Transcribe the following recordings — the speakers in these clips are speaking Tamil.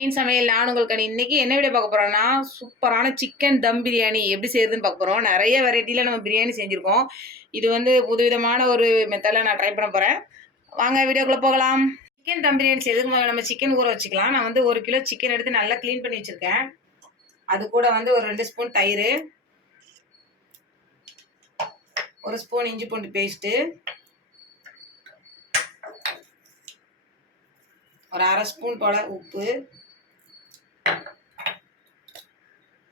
சமையல் நான் உங்களுக்கு இன்னைக்கு என்ன வீடியோ பார்க்க போறோம்னா சூப்பரான சிக்கன் தம் பிரியாணி எப்படி செய்யுதுன்னு பார்க்க போறோம். நிறைய வெரைட்டில நம்ம பிரியாணி செஞ்சிருக்கோம். இது வந்து புதுவிதமான ஒரு மெத்தட்ல நான் ட்ரை பண்ண போறேன். வாங்க வீடியோக்குள்ள போகலாம். சிக்கன் தம் பிரியாணி செய்யறதுக்கு முதல்ல நம்ம சிக்கன் ஊற வச்சுக்கலாம். நான் வந்து 1 கிலோ சிக்கன் எடுத்து நல்லா க்ளீன் பண்ணி வச்சிருக்கேன். அது கூட வந்து ஒரு 2 ஸ்பூன் தயிர், 1 ஸ்பூன் இஞ்சி பூண்டு பேஸ்ட்டு, ஒரு 1/2 ஸ்பூன் போல உப்பு,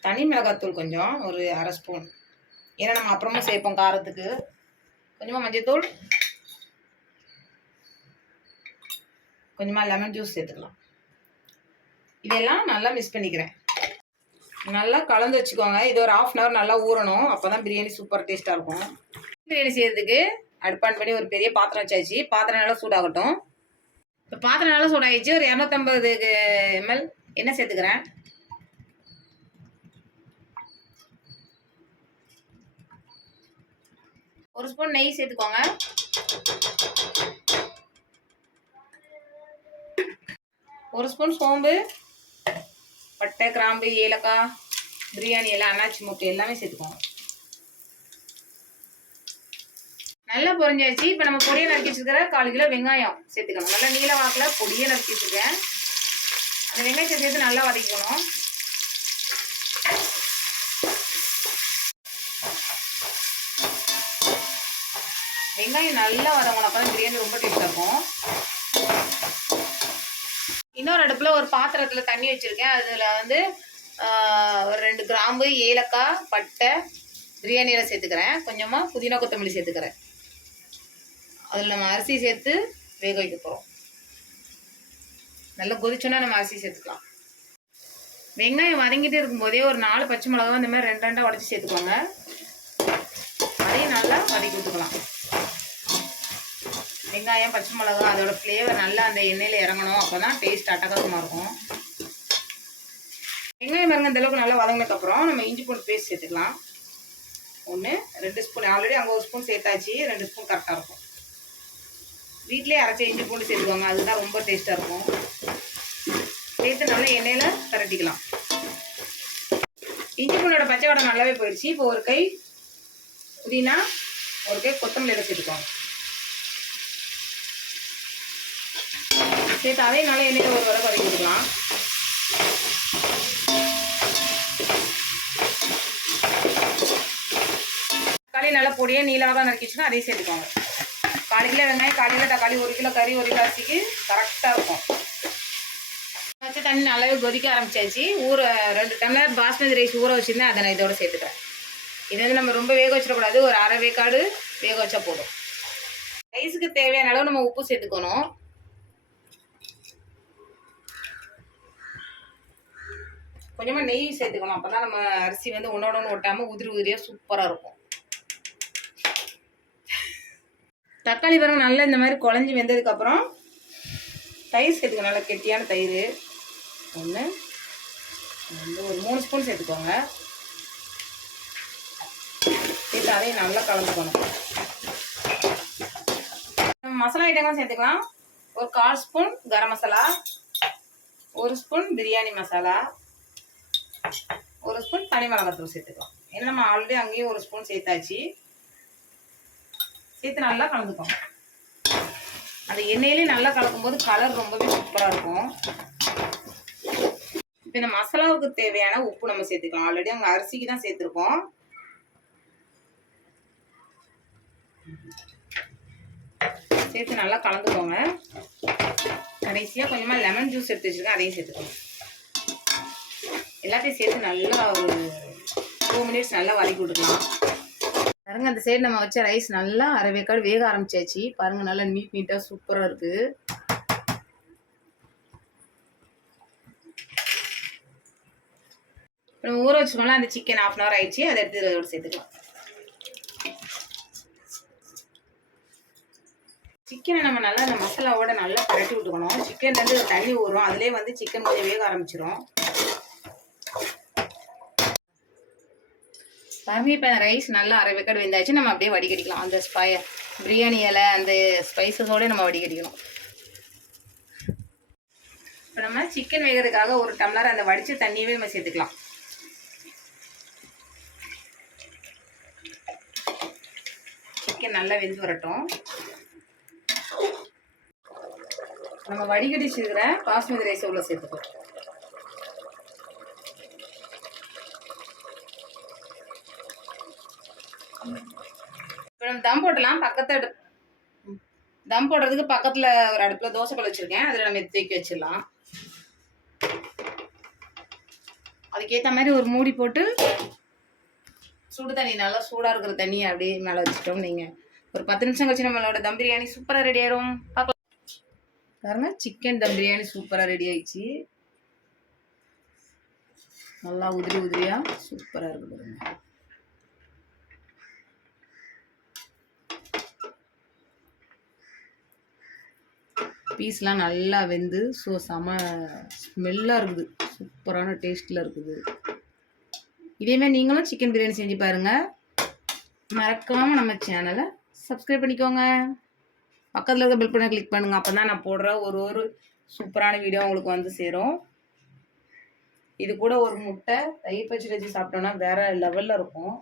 தனி மிளகாத்தூள் கொஞ்சம் ஒரு 1/2 ஸ்பூன், ஏன்னா நம்ம அப்புறமா சேர்ப்போம் காரத்துக்கு. கொஞ்சமாக மஞ்சள்தூள், கொஞ்சமாக லெமன் ஜூஸ் சேர்த்துக்கலாம். இதெல்லாம் நல்லா மிக்ஸ் பண்ணிக்கிறேன். நல்லா கலந்து வச்சுக்கோங்க. இது ஒரு 1/2 hour நல்லா ஊறணும். அப்போ தான் பிரியாணி சூப்பர் டேஸ்ட்டாக இருக்கும். பிரியாணி செய்யறதுக்கு அடுப்பு ஆன் பண்ணி ஒரு பெரிய பாத்திரம் வச்சாச்சு. பாத்திரம் நல்லா சூடாகட்டும். இப்போ பாத்திரம் நல்லா சூடாகிடுச்சு. ஒரு 250 ml எண்ணெய் சேர்த்துக்கிறேன். ஒரு ஸ்பூன் நெய் சேர்த்துக்கோங்க. ஒரு ஸ்பூன் சோம்பு, பட்டை, கிராம்பு, ஏலக்காய், பிரியாணி எல்லாம், அன்னாச்சி முட்டை எல்லாமே சேர்த்துக்கோங்க. நல்லா பொரிஞ்சாச்சு. இப்போ நம்ம பொடியை நறுக்கி வச்சுருக்கிற 1/4 கிலோ வெங்காயம் சேர்த்துக்கணும். நல்லா நீல வாக்கில் பொடியை நறுக்கி வச்சுருக்கேன். அந்த வெங்காயத்தை சேர்த்து நல்லா வதக்கணும். வெங்காயம் நல்லா வதங்கணும். அப்போ தான் பிரியாணி ரொம்ப டேஸ்ட்டாக இருக்கும். இன்னொரு அடுப்பில் ஒரு பாத்திரத்தில் தண்ணி வச்சுருக்கேன். அதில் வந்து ஒரு 2 கிராம்பு, ஏலக்காய், பட்டை, பிரியாணியில் சேர்த்துக்கிறேன். கொஞ்சமாக புதினா கொத்தமல்லி சேர்த்துக்கிறேன். அதில் நம்ம அரிசி சேர்த்து வேக வைக்க போகிறோம். நல்லா கொதிச்சோன்னா நம்ம அரிசி சேர்த்துக்கலாம். வெங்காயம் வதங்கிட்டு இருக்கும்போதே ஒரு 4 பச்சை மிளகா இந்த மாதிரி 2 உடச்சி சேர்த்துக்கோங்க. அதையும் நல்லா வதக்கி விட்டுக்கலாம். வெங்காயம், பச்சை மிளகா அதோட ஃப்ளேவர் நல்லா அந்த எண்ணெயில் இறங்கணும். அப்போ தான் டேஸ்ட் அட்டகாசமாக இருக்கும். வெங்காயம் பாருங்க இந்தளவுக்கு நல்லா வதங்கினதுக்கப்புறம் நம்ம இஞ்சி பூண்டு பேஸ்ட் சேர்த்துக்கலாம். 1 2 ஸ்பூன், ஆல்ரெடி அங்கே 1 ஸ்பூன் சேர்த்தாச்சு. 2 ஸ்பூன் கரெக்டாக இருக்கும். வீட்டிலே அரைச்ச இஞ்சி பூண்டு சேர்த்துக்கோங்க. அதுதான் ரொம்ப டேஸ்ட்டாக இருக்கும். சேர்த்து நல்லா எண்ணெயில் பரட்டிக்கலாம். இஞ்சி பூண்டோட பச்சை வடை நல்லாவே போயிடுச்சு. இப்போ ஒரு கை புதினா, ஒரு கை கொத்தமல்லி சேர்த்துக்கோங்க. சேர்த்து அதே நல்லா எண்ணெயில் ஒரு வரை வதக்கி விட்டுக்கலாம். தக்காளி நல்லா பொடியாக நீளமாக நறுக்கிச்சுன்னா அதையும் சேர்த்துக்கோங்க. 1/4 கிலோ வெங்காயம், 1/4 கிலோ தக்காளி, 1 கிலோ கறி, 1 கிலோ அரிசிக்கு கரெக்டாக இருக்கும். வச்சு தண்ணி நல்லாவே கொதிக்க ஆரம்பிச்சாச்சு. 2 டம்ளர் பாஸ்மதி ரைஸ் ஊற வச்சுருந்தேன். அதை நான் இதோட சேர்த்துக்கிறேன். இது வந்து நம்ம ரொம்ப வேக வச்சிடக்கூடாது. ஒரு 1/2 வேக்காடு வேக வச்சா போதும். ரைஸுக்கு தேவையான அளவு நம்ம உப்பு சேர்த்துக்கணும். கொஞ்சமாக நெய் சேர்த்துக்கணும். அப்போ தான் நம்ம அரிசி வந்து ஒன்றோட ஒன்று ஒட்டாமல் உதிரி உதிரியாக சூப்பராக இருக்கும். தக்காளி பாருங்க நல்லா இந்த மாதிரி குழஞ்சி வெந்ததுக்கப்புறம் தயிர் சேர்த்துக்கணும். நல்லா கெட்டியான தயிர் 1 ஒரு 3 ஸ்பூன் சேர்த்துக்கோங்க. சேர்த்து அதையும் நல்லா கலந்துக்கணும். மசாலா ஐட்டங்களும் சேர்த்துக்கலாம். ஒரு 1/4 spoon garam masala, 1 spoon biryani masala, 1 spoon தனி மிளகாத்தூள் சேர்த்துக்கலாம். ஏன்னா நம்ம ஆல்ரெடி அங்கேயும் 1 ஸ்பூன் சேர்த்தாச்சு. சேர்த்து நல்லா கலந்துக்கோங்க. அந்த எண்ணெயிலே நல்லா கலக்கும்போது கலர் ரொம்பவே சூப்பராக இருக்கும். இப்போ இந்த மசாலாவுக்கு தேவையான உப்பு நம்ம சேர்த்துக்கலாம். ஆல்ரெடி அங்கே அரிசிக்கு தான் சேர்த்துருக்கோம். சேர்த்து நல்லா கலந்துக்கோங்க. கடைசியாக கொஞ்சமாக லெமன் ஜூஸ் எடுத்து வச்சுருக்கேன். அதையும் சேர்த்துக்கோங்க. எல்லாத்தையும் சேர்த்து நல்லா ஒரு 2 மினிட்ஸ் நல்லா வதக்கி விட்டுக்கலாம். பாருங்க அந்த சைடு நம்ம வச்ச ரைஸ் நல்லா 1/2 வேக்காடு வேக ஆரம்பிச்சாச்சு. பாருங்க நல்லா நீட்டாக சூப்பராக இருக்குது. நம்ம ஊற வச்சுக்கோங்களா அந்த சிக்கன் 1/2 hour ஆயிடுச்சு. அதை எடுத்து இதோட சேர்த்துக்கலாம். சிக்கனை நம்ம நல்லா அந்த மசாலாவோட நல்லா பரட்டி விட்டுக்கணும். சிக்கன்லேருந்து தண்ணி ஊறும். அதிலே வந்து சிக்கன் கொஞ்சம் வேக ஆரம்பிச்சிடும். பாருங்க இப்போ ரைஸ் நல்லா 1/2 வேக்காடு வெந்தாச்சு. நம்ம அப்படியே வடிகட்டிக்கலாம். அந்த பிரியாணி இலை அந்த ஸ்பைசஸோடு நம்ம வடிகட்டிக்கணும். இப்போ நம்ம சிக்கன் வேகிறதுக்காக ஒரு டம்ளர் அந்த வடித்த தண்ணியவே நம்ம சேர்த்துக்கலாம். சிக்கன் நல்லா வெந்து வரட்டும். நம்ம வடிகட்டி வச்சுக்கிற பாஸ்மதி ரைஸ் உள்ள சேர்த்துக்கலாம். இப்போ நம்ம தம் போட்டலாம். தம் போடுறதுக்கு பக்கத்தில் ஒரு அடுப்பில் தோசைக்கல் வச்சுருக்கேன். அதில் நம்ம தூக்கி வச்சிடலாம். அதுக்கேற்ற மாதிரி ஒரு மூடி போட்டு சுடு தண்ணி, நல்லா சூடாக இருக்கிற தண்ணியை அப்படியே மேலே வச்சுட்டோம். நீங்கள் ஒரு 10 நிமிஷம் கழிச்சு நம்மளோட தம் பிரியாணி சூப்பராக ரெடி ஆகிடும். பார்க்கலாம் பாருங்க, சிக்கன் தம் பிரியாணி சூப்பராக ரெடி ஆயிடுச்சு. நல்லா உதிரி உதிரியாக சூப்பராக இருக்குது பாருங்க. பீஸ்லாம் நல்லா வெந்து செம ஸ்மெல்லாக இருக்குது. சூப்பரான டேஸ்ட்டில் இருக்குது. இதேமாதிரி நீங்களும் சிக்கன் பிரியாணி செஞ்சு பாருங்கள். மறக்காமல் நம்ம சேனலை சப்ஸ்கிரைப் பண்ணிக்கோங்க. பக்கத்தில் இருக்க பெல் பட்டனை கிளிக் பண்ணுங்கள். அப்போ தான் நான் போடுற ஒரு சூப்பரான வீடியோ உங்களுக்கு வந்து சேரும். இது கூட ஒரு முட்டை தயிர் பச்சடி வச்சு சாப்பிட்டோன்னா வேறு லெவலில் இருக்கும்.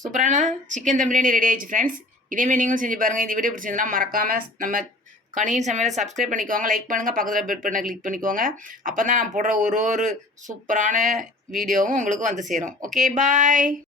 சூப்பரான சிக்கன் தம் பிரியாணி ரெடி ஆயிடுச்சு ஃப்ரெண்ட்ஸ். இதேமாதிரி நீங்களும் செஞ்சு பாருங்கள். இந்த வீடியோ பிடிச்சிருந்தா மறக்காமல் நம்ம கனியின் சமையலை சப்ஸ்கிரைப் பண்ணிக்கோங்க, லைக் பண்ணுங்கள், பக்கத்தில் பெல் பட்டனை கிளிக் பண்ணிக்கோங்க. அப்போ தான் நான் போடுற ஒரு சூப்பரான வீடியோவும் உங்களுக்கு வந்து சேரும். ஓகே, பாய்.